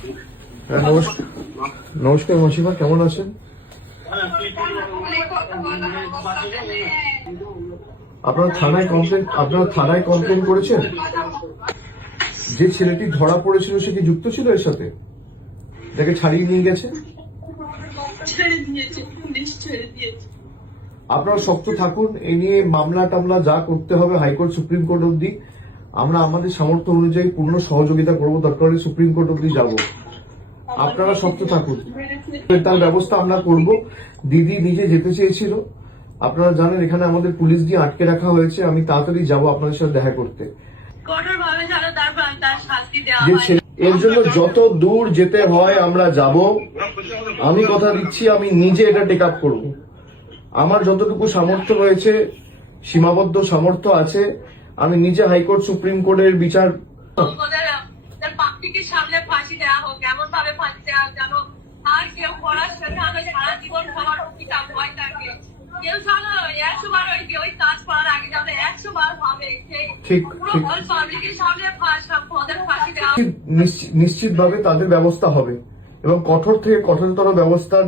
হ্যাঁ, নমস্কার মাসিমা, কেমন আছেন? আপনারা থানায় কমপ্লেন করেছেন? যে ছেলেটি ধরা পড়েছিল সে কি যুক্ত ছিল এর সাথে? তাকে ছাড়িয়ে নিয়ে গেছে? আপনারা শক্ত থাকুন, এ নিয়ে মামলা টামলা যা করতে হবে হাইকোর্ট সুপ্রিম কোর্ট অব্দি আমরা আমাদের সামর্থ্য অনুযায়ী পূর্ণ সহযোগিতা করবো, দরকার হলে সুপ্রিম কোর্ট অব্দি যাবো। আপনারা শক্ত থাকুন, তার ব্যবস্থা আমরা করব। দিদি নিজে যেতে চেয়েছিল, আপনারা জানেন এখানে আমাদের পুলিশ দিয়ে আটকে রাখা হয়েছে। আমি তাড়াতাড়ি যাব আপনাদের সাথে দেখা করতে। এর জন্য যত দূর যেতে হয় আমরা যাব। আমি কথা দিচ্ছি, আমি নিজে এটা টেক আপ করবো। আমার যতটুকু সামর্থ্য রয়েছে, সীমাবদ্ধ সামর্থ্য আছে, আমি নিজে হাইকোর্ট সুপ্রিম কোর্টের বিচার সামনে ফাঁসি দেওয়া হোক, এমন ভাবে ফাঁসি দেওয়া হোক যেন আর কেউ করার সাথে আমি সারা জীবন খাবার ভয় থাকে। কেউ জানো 100 বার ওই কাজ করার আগে যাতে 100 বার ভাবে পাবলিকের সামনে ফাঁসি দেওয়া নিশ্চিতভাবে তাদের ব্যবস্থা হবে এবং কঠোর থেকে কঠোরতর ব্যবস্থা